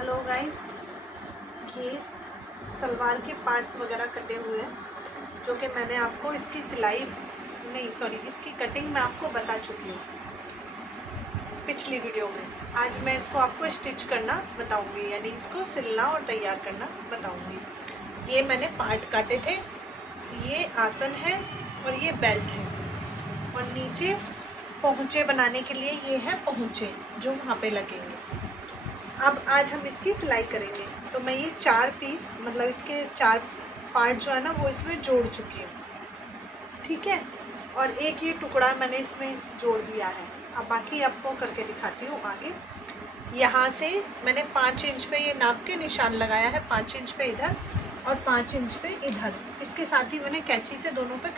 Hello guys, ये सलवार के parts वगैरह कटे हुए हैं जो कि मैंने आपको इसकी सिलाई इसकी कटिंग मैं आपको बता चुकी हूँ पिछली वीडियो में। आज मैं इसको आपको स्टिच करना बताऊंगी, यानी इसको सिलना और तैयार करना बताऊंगी। ये मैंने पार्ट काटे थे, ये आसन है और ये बेल्ट है, और नीचे पहुँचे बनाने के लिए ये है पहुँचे जो वहाँ पे लगेंगे। अब आज हम इसकी सिलाई करेंगे, तो मैं ये 4 पीस मतलब इसके 4 पार्ट जो है ना वो इसमें जोड़ चुकी हूँ, ठीक है। और एक ये टुकड़ा मैंने इसमें जोड़ दिया है। अब बाकी आपको करके दिखाती हूँ आगे। यहाँ से मैंने 5 इंच पे ये नाप के निशान लगाया है, 5 इंच पे इधर और 5 इंच पे इधर। इसके साथ ही मैंने कैंची से दोनों पे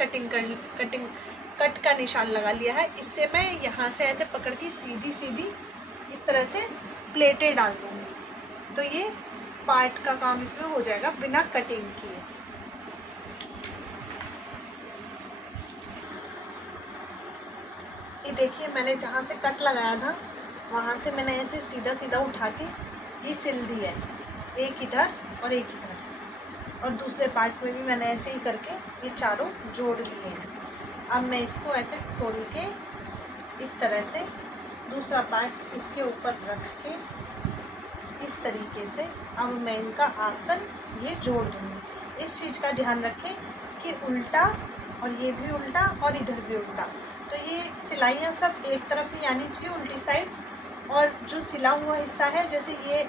कट का निशान लगा लिया है। इससे मैं यहाँ से ऐसे पकड़ के सीधी सीधी इस तरह से प्लेटें डाल दूँगी, तो ये पार्ट का काम इसमें हो जाएगा बिना कटिंग किए। ये देखिए, मैंने जहाँ से कट लगाया था वहाँ से मैंने ऐसे सीधा सीधा उठा के ये सिल दिया है, एक इधर और एक इधर, और दूसरे पार्ट में भी मैंने ऐसे ही करके ये चारों जोड़ लिए हैं। अब मैं इसको ऐसे खोल के इस तरह से दूसरा पार्ट इसके ऊपर रख के इस तरीके से अब मैं इनका आसन ये जोड़ दूँगी। इस चीज़ का ध्यान रखें कि उल्टा, और ये भी उल्टा और इधर भी उल्टा, तो ये सिलाइयाँ सब एक तरफ ही आनी चाहिए, उल्टी साइड। और जो सिला हुआ हिस्सा है, जैसे ये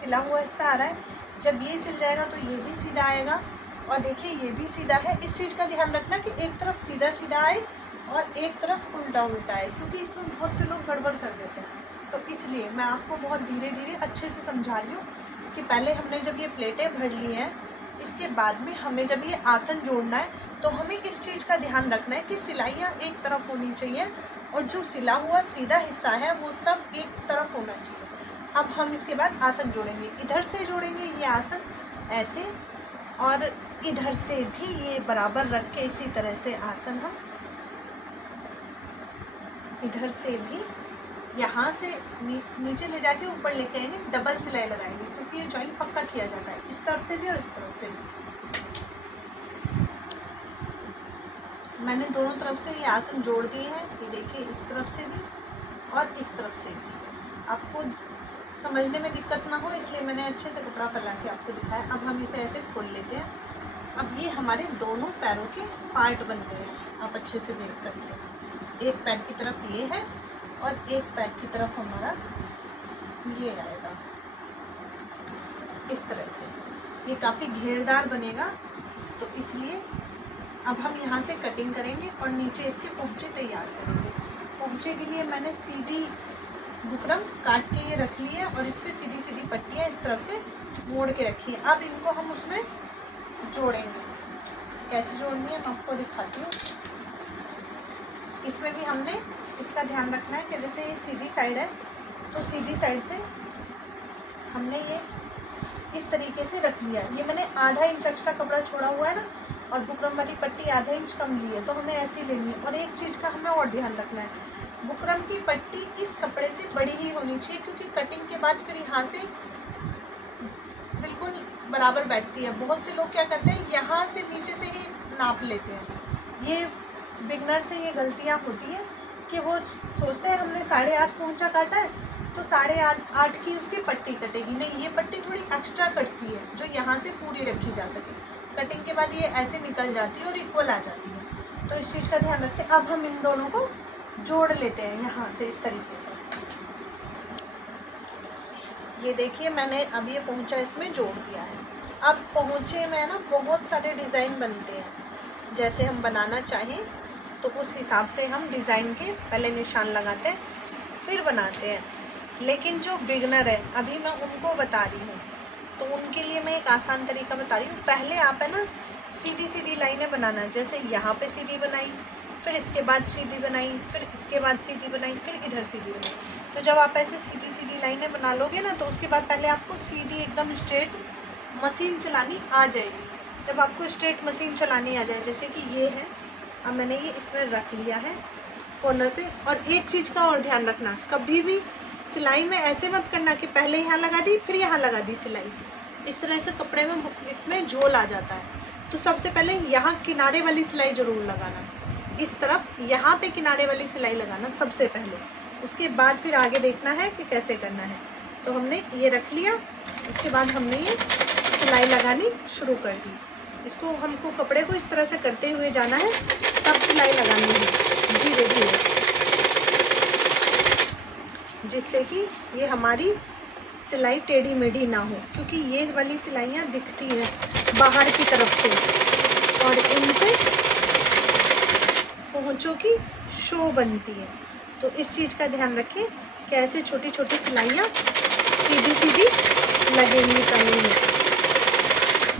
सिला हुआ हिस्सा आ रहा है, जब ये सिल जाएगा तो ये भी सीधा आएगा, और देखिए ये भी सीधा है। इस चीज़ का ध्यान रखना कि एक तरफ सीधा सीधा आए और एक तरफ उल्टा उल्टा आए, क्योंकि इसमें बहुत से लोग गड़बड़ कर देते हैं। तो इसलिए मैं आपको बहुत धीरे धीरे अच्छे से समझा रही हूँ कि पहले हमने जब ये प्लेटें भर ली हैं, इसके बाद में हमें जब ये आसन जोड़ना है तो हमें इस चीज़ का ध्यान रखना है कि सिलाइयाँ एक तरफ होनी चाहिए, और जो सिला हुआ सीधा हिस्सा है वो सब एक तरफ होना चाहिए। अब हम इसके बाद आसन जोड़ेंगे, इधर से जोड़ेंगे ये आसन ऐसे, और इधर से भी ये बराबर रख के इसी तरह से आसन हम इधर से भी यहाँ से नीचे ले जाके ऊपर लेके आएंगे, डबल सिलाई लगाएंगे, क्योंकि ये जॉइंट पक्का किया जाता है इस तरफ से भी और इस तरफ से भी। मैंने दोनों तरफ से ये आसन जोड़ दिए हैं, ये देखिए, इस तरफ से भी और इस तरफ से भी। आपको समझने में दिक्कत ना हो इसलिए मैंने अच्छे से कपड़ा फैला के आपको दिखाया। अब हम इसे ऐसे खोल लेते हैं। अब ये हमारे दोनों पैरों के पार्ट बन गए हैं, आप अच्छे से देख सकते हैं। एक पैर की तरफ ये है और एक पैर की तरफ हमारा ये आएगा इस तरह से। ये काफ़ी घेरदार बनेगा, तो इसलिए अब हम यहाँ से कटिंग करेंगे और नीचे इसके पहुँचे तैयार करेंगे। पहुँचे के लिए मैंने सीधी बुकरम काट के ये रख लिया, और इस पर सीधी सीधी पट्टियाँ इस तरफ से मोड़ के रखी है। अब इनको हम उसमें जोड़ेंगे। कैसे जोड़नी है मैं आपको दिखाती हूँ। इसमें भी हमने इसका ध्यान रखना है कि जैसे ये सीधी साइड है तो सीधी साइड से हमने ये इस तरीके से रख लिया। ये मैंने आधा इंच एक्स्ट्रा कपड़ा छोड़ा हुआ है ना, और बुकरम वाली पट्टी आधा इंच कम ली है, तो हमें ऐसी लेनी है। और एक चीज़ का हमें और ध्यान रखना है, बुकरम की पट्टी इस कपड़े से बड़ी ही होनी चाहिए, क्योंकि कटिंग के बाद फिर यहाँ से बिल्कुल बराबर बैठती है। बहुत से लोग क्या करते हैं, यहाँ से नीचे से ही नाप लेते हैं। ये बिगनर से ये गलतियाँ होती हैं कि वो सोचते हैं हमने 8.5 पहुँचा काटा है तो 8.5 की उसकी पट्टी कटेगी। नहीं, ये पट्टी थोड़ी एक्स्ट्रा कटती है जो यहाँ से पूरी रखी जा सके। कटिंग के बाद ये ऐसे निकल जाती है और इक्वल आ जाती है, तो इस चीज़ का ध्यान रखते हैं। अब हम इन दोनों को जोड़ लेते हैं यहाँ से इस तरीके से। ये देखिए, मैंने अब ये पहुँचा इसमें जोड़ दिया है। अब पहुँचे में ना बहुत सारे डिज़ाइन बनते हैं, जैसे हम बनाना चाहें तो उस हिसाब से हम डिज़ाइन के पहले निशान लगाते हैं फिर बनाते हैं। लेकिन जो बिगनर है अभी मैं उनको बता रही हूँ, तो उनके लिए मैं एक आसान तरीका बता रही हूँ। पहले आप है ना सीधी सीधी लाइनें बनाना, जैसे यहाँ पे सीधी बनाई, फिर इसके बाद सीधी बनाई, फिर इसके बाद सीधी बनाई, फिर इधर सीधी बनाई। तो जब आप ऐसे सीधी सीधी लाइनें बना लोगे ना, तो उसके बाद पहले आपको सीधी एकदम स्ट्रेट मशीन चलानी आ जाएगी। जब आपको स्ट्रेट मशीन चलानी आ जाए, जैसे कि ये है, अब मैंने ये इसमें रख लिया है कॉर्नर पे। और एक चीज़ का और ध्यान रखना, कभी भी सिलाई में ऐसे मत करना कि पहले यहाँ लगा दी फिर यहाँ लगा दी सिलाई, इस तरह से कपड़े में इसमें झोल आ जाता है। तो सबसे पहले यहाँ किनारे वाली सिलाई ज़रूर लगाना, इस तरफ यहाँ पे किनारे वाली सिलाई लगाना सबसे पहले, उसके बाद फिर आगे देखना है कि कैसे करना है। तो हमने ये रख लिया, इसके बाद हमने ये सिलाई लगानी शुरू कर दी। इसको हमको कपड़े को इस तरह से करते हुए जाना है, तब सिलाई लगानी है धीरे धीरे, जिससे कि ये हमारी सिलाई टेढ़ी मेढ़ी ना हो, क्योंकि ये वाली सिलाइयाँ दिखती हैं बाहर की तरफ से और इनसे पहुँचों की शो बनती है। तो इस चीज़ का ध्यान रखें कि ऐसे छोटी छोटी सिलाइयाँ सीधी सीधी लगेंगी तले में।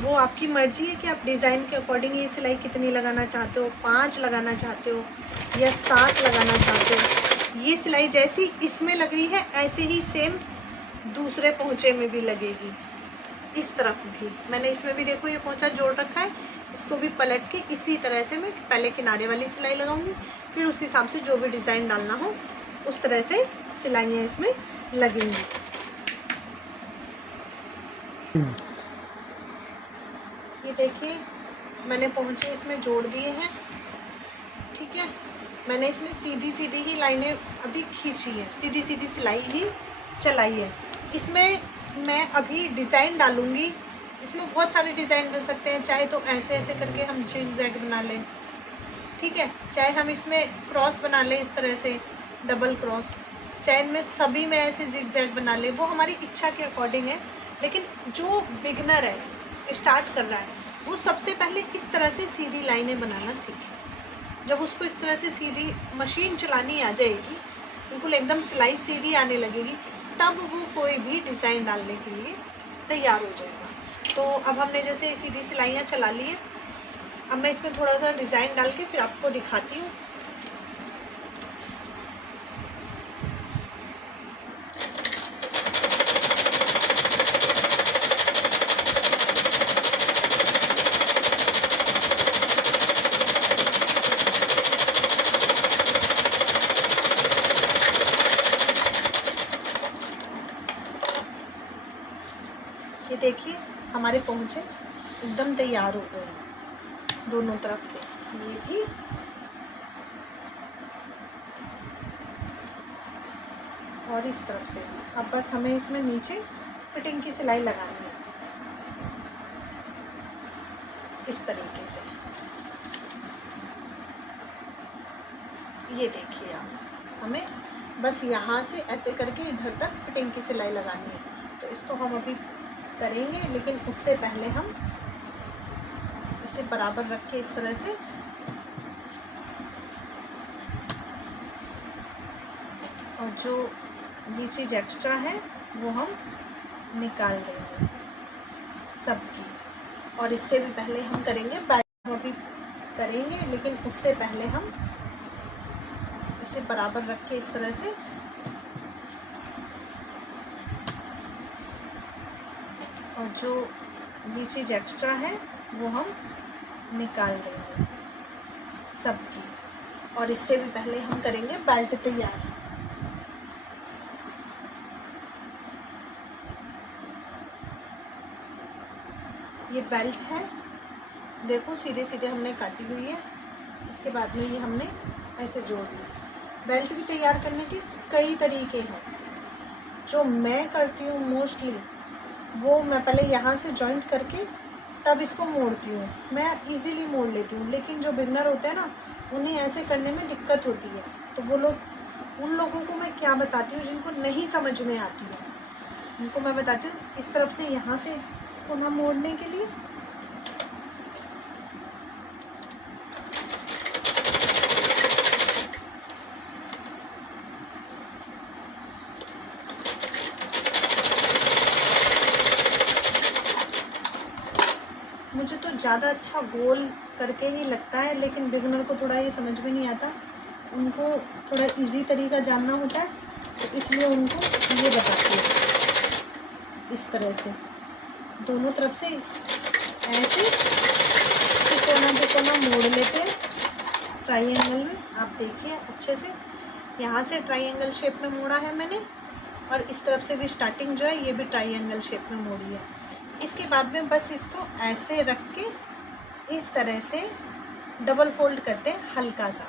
वो आपकी मर्ज़ी है कि आप डिज़ाइन के अकॉर्डिंग ये सिलाई कितनी लगाना चाहते हो, 5 लगाना चाहते हो या 7 लगाना चाहते हो। ये सिलाई जैसी इसमें लग रही है ऐसे ही सेम दूसरे पोंचे में भी लगेगी। इस तरफ भी मैंने इसमें भी देखो ये पोंचा जोड़ रखा है, इसको भी पलट के इसी तरह से मैं पहले किनारे वाली सिलाई लगाऊंगी, फिर उस हिसाब से जो भी डिज़ाइन डालना हो उस तरह से सिलाइयाँ इसमें लगेंगी। ये देखिए मैंने पोंचे इसमें जोड़ दिए हैं, ठीक है। मैंने इसमें सीधी सीधी ही लाइनें अभी खींची है, सीधी सीधी सिलाई ही चलाई है। इसमें मैं अभी डिज़ाइन डालूँगी, इसमें बहुत सारे डिज़ाइन डल सकते हैं, चाहे तो ऐसे ऐसे करके हम जिग-जैग बना लें, ठीक है, चाहे हम इसमें क्रॉस बना लें इस तरह से डबल क्रॉस, चैन में सभी में ऐसे जिग-जैग बना लें, वो हमारी इच्छा के अकॉर्डिंग है। लेकिन जो बिगनर है, स्टार्ट कर रहा है, वो सबसे पहले इस तरह से सीधी लाइनें बनाना सीखे। जब उसको इस तरह से सीधी मशीन चलानी आ जाएगी, बिल्कुल एकदम सिलाई सीधी आने लगेगी, तब वो कोई भी डिज़ाइन डालने के लिए तैयार हो जाएगा। तो अब हमने जैसे सीधी सिलाइयाँ चला ली है, अब मैं इसमें थोड़ा सा डिज़ाइन डाल के फिर आपको दिखाती हूँ। ये देखिए हमारे पोंचे एकदम तैयार हो गए हैं दोनों तरफ के, ये भी और इस तरफ से भी। अब बस हमें इसमें नीचे फिटिंग की सिलाई लगानी है इस तरीके से। ये देखिए आप, हमें बस यहाँ से ऐसे करके इधर तक फिटिंग की सिलाई लगानी है। तो इसको हम अभी करेंगे, लेकिन उससे पहले हम इसे बराबर रख के इस तरह से और जो ये चीज़ एक्स्ट्रा है वो हम निकाल देंगे सबकी। और इससे भी पहले हम करेंगे बैक, अभी करेंगे लेकिन उससे पहले हम इसे बराबर रख के इस तरह से और जो ये चीज़ एक्स्ट्रा है वो हम निकाल देंगे सबकी। और इससे भी पहले हम करेंगे बेल्ट तैयार। ये बेल्ट है, देखो सीधे सीधे हमने काटी हुई है। इसके बाद में ये हमने ऐसे जोड़ ली। बेल्ट भी तैयार करने के कई तरीके हैं। जो मैं करती हूँ मोस्टली वो मैं पहले यहाँ से जॉइंट करके तब इसको मोड़ती हूँ, मैं इजीली मोड़ लेती हूँ। लेकिन जो बिगनर होते हैं ना, उन्हें ऐसे करने में दिक्कत होती है। तो वो लोग, उन लोगों को मैं क्या बताती हूँ जिनको नहीं समझ में आती है, उनको मैं बताती हूँ इस तरफ से यहाँ से पुनः मोड़ने के लिए। मुझे तो ज़्यादा अच्छा गोल करके ही लगता है, लेकिन बिगनर को थोड़ा ये समझ में नहीं आता, उनको थोड़ा इजी तरीका जानना होता है, तो इसलिए उनको ये बताती हूँ इस तरह से दोनों तरफ से ऐसे तिकोना मोड़ लेते हैं ट्रायंगल में। आप देखिए अच्छे से, यहाँ से ट्रायंगल शेप में मोड़ा है मैंने, और इस तरफ से भी स्टार्टिंग जो है ये भी ट्रायंगल शेप में मोड़ी है। इसके बाद में बस इसको ऐसे रख के इस तरह से डबल फोल्ड करते हैं हल्का सा।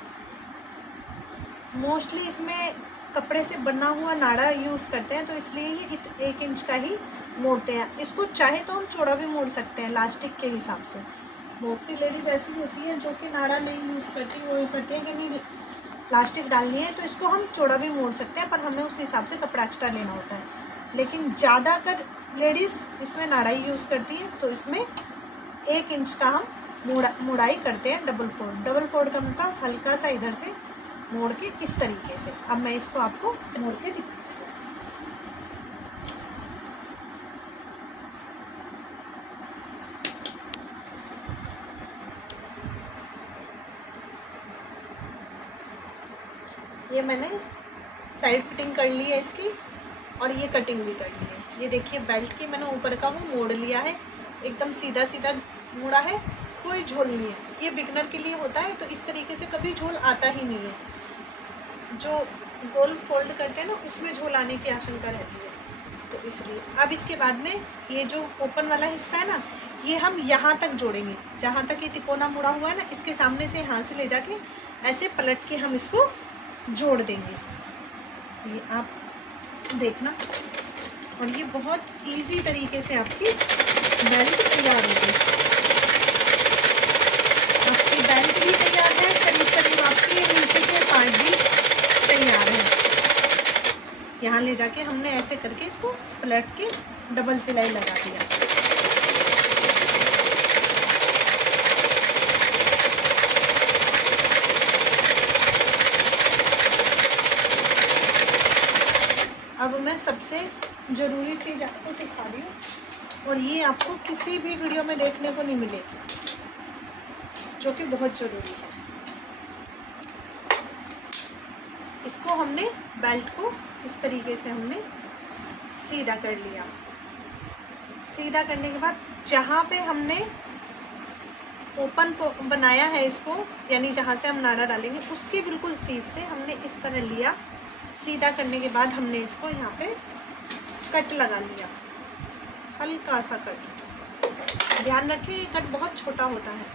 मोस्टली इसमें कपड़े से बना हुआ नाड़ा यूज़ करते हैं, तो इसलिए ये 1 इंच का ही मोड़ते हैं। इसको चाहे तो हम चौड़ा भी मोड़ सकते हैं इलास्टिक के हिसाब से। बहुत सी लेडीज़ ऐसी होती है जो कि नाड़ा नहीं यूज़ करती, वो ये कहते हैं कि नहीं प्लास्टिक डालनी है, तो इसको हम चौड़ा भी मोड़ सकते हैं, पर हमें उस हिसाब से कपड़ा एक्स्ट्रा लेना होता है। लेकिन ज़्यादातर लेडीज़ इसमें नाड़ा ही यूज़ करती है, तो इसमें 1 इंच का हम मोड़ाई करते हैं डबल फोल्ड। डबल फोल्ड का मतलब हल्का सा इधर से मोड़ के इस तरीके से। अब मैं इसको आपको मोड़ के दिखाती हूँ। ये मैंने साइड फिटिंग कर ली है इसकी, और ये कटिंग भी कर ली है। ये देखिए बेल्ट की मैंने ऊपर का वो मोड़ लिया है, एकदम सीधा सीधा मुड़ा है, कोई झोल नहीं है। ये बिगनर के लिए होता है, तो इस तरीके से कभी झोल आता ही नहीं है। जो गोल फोल्ड करते हैं ना, उसमें झोल आने की आशंका रहती है, तो इसलिए। अब इसके बाद में ये जो ओपन वाला हिस्सा है ना, ये हम यहाँ तक जोड़ेंगे, जहाँ तक ये तिकोना मुड़ा हुआ है ना, इसके सामने से यहाँ से ले जाके ऐसे पलट के हम इसको जोड़ देंगे। ये आप देखना, और ये बहुत इजी तरीके से आपकी बेल्ट तैयार होगी। आपकी बेल्ट भी तैयार है, करीब करीब आपके नीचे के पार्ट भी तैयार है। यहाँ ले जाके हमने ऐसे करके इसको पलट के डबल सिलाई लगा दिया। अब मैं सबसे ज़रूरी चीज़ आपको सिखा रही हूँ, और ये आपको किसी भी वीडियो में देखने को नहीं मिलेगी, जो कि बहुत ज़रूरी है। इसको हमने बेल्ट को इस तरीके से हमने सीधा कर लिया। सीधा करने के बाद जहाँ पे हमने ओपन बनाया है इसको, यानी जहाँ से हम नाड़ा डालेंगे, उसके बिल्कुल सीध से हमने इस तरह लिया। सीधा करने के बाद हमने इसको यहाँ पे कट लगा लिया, हल्का सा कट। ध्यान रखिए ये कट बहुत छोटा होता है,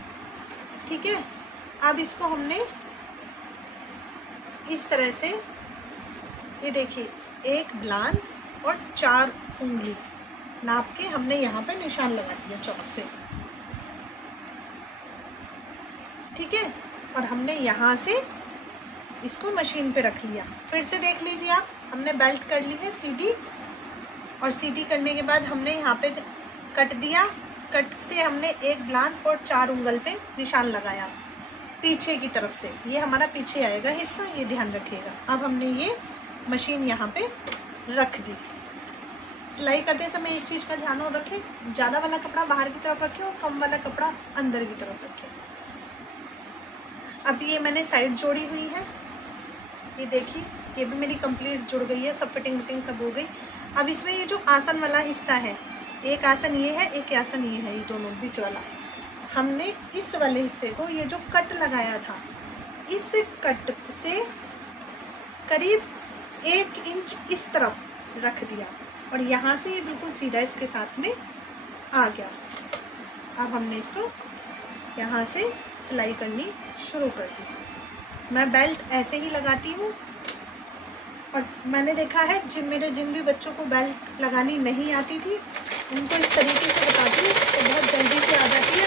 ठीक है। अब इसको हमने इस तरह से, ये देखिए, 1 ब्लान और 4 उंगली नाप के हमने यहाँ पे निशान लगा दिया चौक से, ठीक है। और हमने यहाँ से इसको मशीन पे रख लिया। फिर से देख लीजिए आप, हमने बेल्ट कर ली है सीधी, और सीधी करने के बाद हमने यहाँ पे कट दिया। कट से हमने 1 ब्लान और 4 उंगल पे निशान लगाया पीछे की तरफ से। ये हमारा पीछे आएगा हिस्सा, ये ध्यान रखिएगा। अब हमने ये मशीन यहाँ पे रख दी। सिलाई करते समय एक चीज़ का ध्यान और रखें, ज़्यादा वाला कपड़ा बाहर की तरफ रखें और कम वाला कपड़ा अंदर की तरफ रखें। अब ये मैंने साइड जोड़ी हुई है, ये देखिए, ये भी मेरी कंप्लीट जुड़ गई है, सब फिटिंग विटिंग सब हो गई। अब इसमें ये जो आसन वाला हिस्सा है, एक आसन ये है, एक आसन ये है, ये दोनों बीच वाला, हमने इस वाले हिस्से को, ये जो कट लगाया था, इस कट से करीब 1 इंच इस तरफ रख दिया, और यहाँ से ये बिल्कुल सीधा इसके साथ में आ गया। अब हमने इसको यहाँ से सिलाई करनी शुरू कर दी। मैं बेल्ट ऐसे ही लगाती हूँ, और मैंने देखा है जिन भी बच्चों को बेल्ट लगानी नहीं आती थी, उनको इस तरीके से बताती हूँ तो बहुत जल्दी से आ जाती है।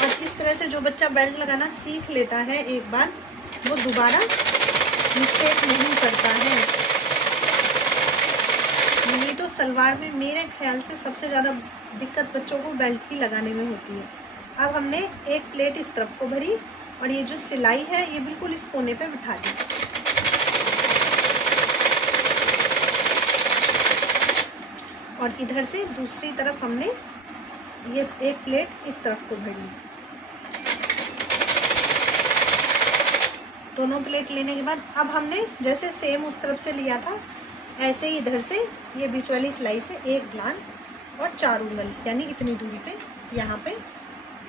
और इस तरह से जो बच्चा बेल्ट लगाना सीख लेता है एक बार, वो दोबारा मिस्टेक नहीं करता है। नहीं तो सलवार में मेरे ख्याल से सबसे ज़्यादा दिक्कत बच्चों को बेल्ट ही लगाने में होती है। अब हमने एक प्लेट इस तरफ को भरी, और ये जो सिलाई है ये बिल्कुल इस कोने पे बिठा दी। और इधर से दूसरी तरफ हमने ये एक प्लेट इस तरफ को भर ली। दोनों प्लेट लेने के बाद अब हमने जैसे सेम उस तरफ से लिया था, ऐसे ही इधर से ये बीच वाली सिलाई से 1 ब्लान और 4 उंगल, यानी इतनी दूरी पे यहाँ पे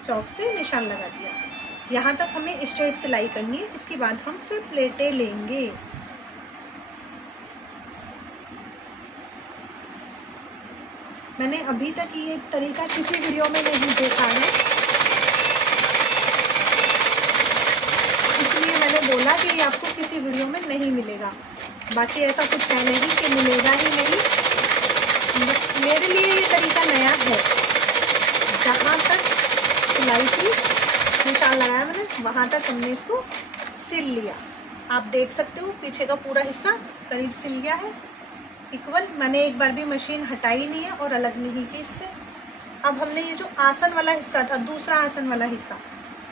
चौक से निशान लगा दिया। यहाँ तक हमें स्ट्रेट सिलाई करनी है। इसके बाद हम फिर प्लेटें लेंगे। मैंने अभी तक ये तरीका किसी वीडियो में नहीं देखा है, इसलिए मैंने बोला कि ये आपको किसी वीडियो में नहीं मिलेगा। बाकी ऐसा कुछ है नहीं कि मिलेगा ही नहीं, बस मेरे लिए ये तरीका नया है। जहाँ तक सिलाई की निशान लगाया मैंने वहाँ तक हमने इसको सिल लिया। आप देख सकते हो पीछे का पूरा हिस्सा करीब सिल गया है इक्वल। मैंने एक बार भी मशीन हटाई नहीं है और अलग नहीं की इससे। अब हमने ये जो आसन वाला हिस्सा था, दूसरा आसन वाला हिस्सा,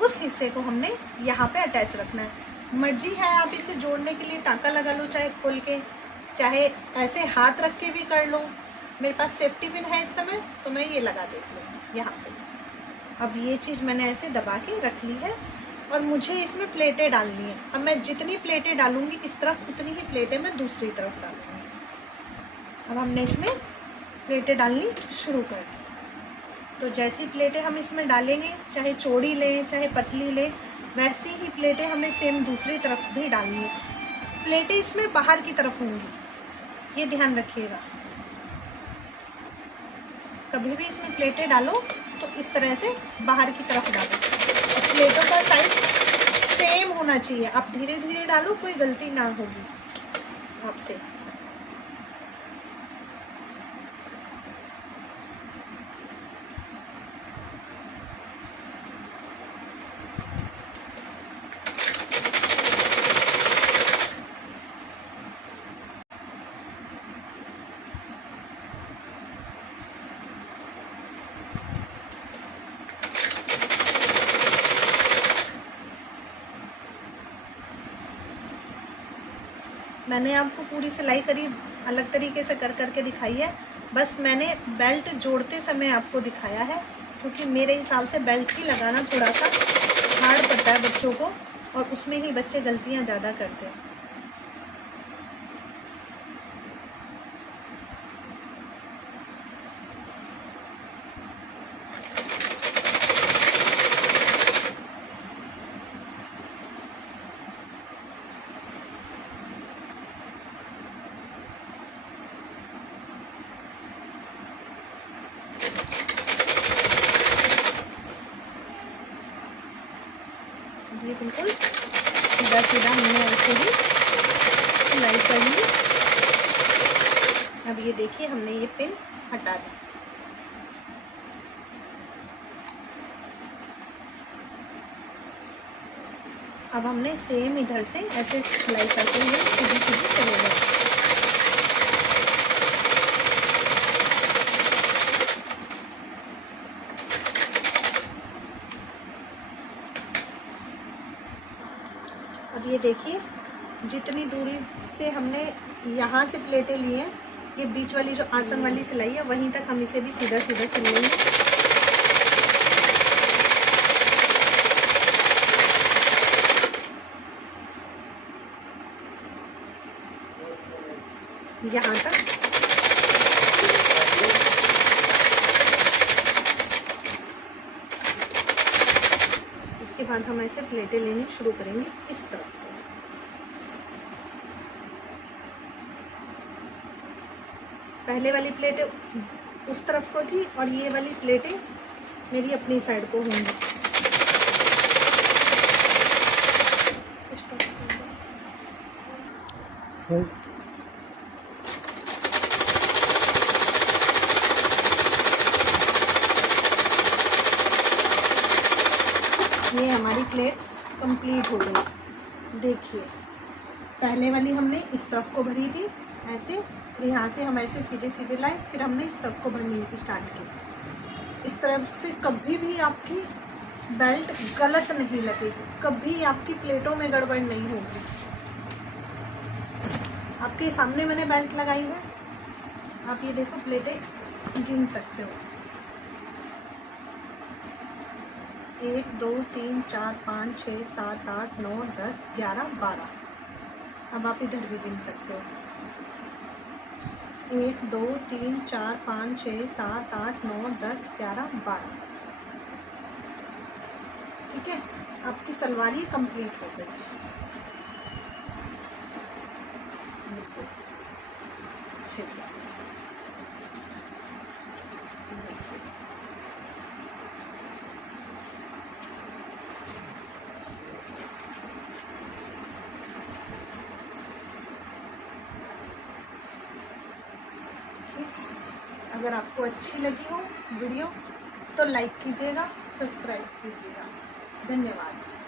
उस हिस्से को हमने यहाँ पे अटैच रखना है। मर्जी है आप इसे जोड़ने के लिए टाँका लगा लो, चाहे खोल के, चाहे ऐसे हाथ रख के भी कर लो। मेरे पास सेफ्टी पिन है इस समय तो मैं ये लगा देती हूँ यहाँ पे। अब ये चीज़ मैंने ऐसे दबा के रख ली है और मुझे इसमें प्लेटें डालनी है। अब मैं जितनी प्लेटें डालूँगी इस तरफ उतनी ही प्लेटें मैं दूसरी तरफ डालूँगी। अब हमने इसमें प्लेटें डालनी शुरू कर दी। तो जैसी प्लेटें हम इसमें डालेंगे, चाहे चौड़ी लें चाहे पतली लें, वैसी ही प्लेटें हमें सेम दूसरी तरफ भी डालनी है। प्लेटें इसमें बाहर की तरफ होंगी, ये ध्यान रखिएगा। कभी भी इसमें प्लेटें डालो तो इस तरह से बाहर की तरफ डालो। और प्लेटों का साइज सेम होना चाहिए। आप धीरे धीरे डालो, कोई गलती ना होगी आपसे। मैंने आपको पूरी सिलाई करीब अलग तरीके से कर करके दिखाई है। बस मैंने बेल्ट जोड़ते समय आपको दिखाया है, क्योंकि मेरे हिसाब से बेल्ट ही लगाना थोड़ा सा हार्ड पड़ता है बच्चों को, और उसमें ही बच्चे गलतियां ज़्यादा करते हैं। ये बिल्कुल सीधा सीधा हमने ऐसे ही सिलाई कर ली। अब ये देखिए हमने ये पिन हटा दी। अब हमने सेम इधर से ऐसे सिलाई करते हुए सीधी सीधी चलेगा। अब ये देखिए जितनी दूरी से हमने यहाँ से प्लेटें ली हैं, ये बीच वाली जो आसन वाली सिलाई है वहीं तक हम इसे भी सीधा सीधा सिल लेंगे। यहाँ तक इसके बाद हम ऐसे प्लेटें लेनी शुरू करेंगे इस तरफ। पहले वाली प्लेटें उस तरफ को थी और ये वाली प्लेटें मेरी अपनी साइड को होंगी। ये हमारी प्लेट्स कंप्लीट हो गई। देखिए पहले वाली हमने इस तरफ को भरी थी ऐसे, यहाँ से हम ऐसे सीधे सीधे लाए, फिर हमने इस तरफ को भरनी स्टार्ट की। इस तरफ से कभी भी आपकी बेल्ट गलत नहीं लगेगी, कभी आपकी प्लेटों में गड़बड़ नहीं होगी। आपके सामने मैंने बेल्ट लगाई है, आप ये देखो प्लेटें गिन सकते हो। 1 2 3 4 5 6 7 8 9 10 11 12। अब आप इधर भी गिन सकते हो। 1 2 3 4 5 6 7 8 9 10 11 12। ठीक है, आपकी सलवार ही कंप्लीट हो गई। अच्छे से अगर आपको अच्छी लगी हो वीडियो तो लाइक कीजिएगा, सब्सक्राइब कीजिएगा। धन्यवाद।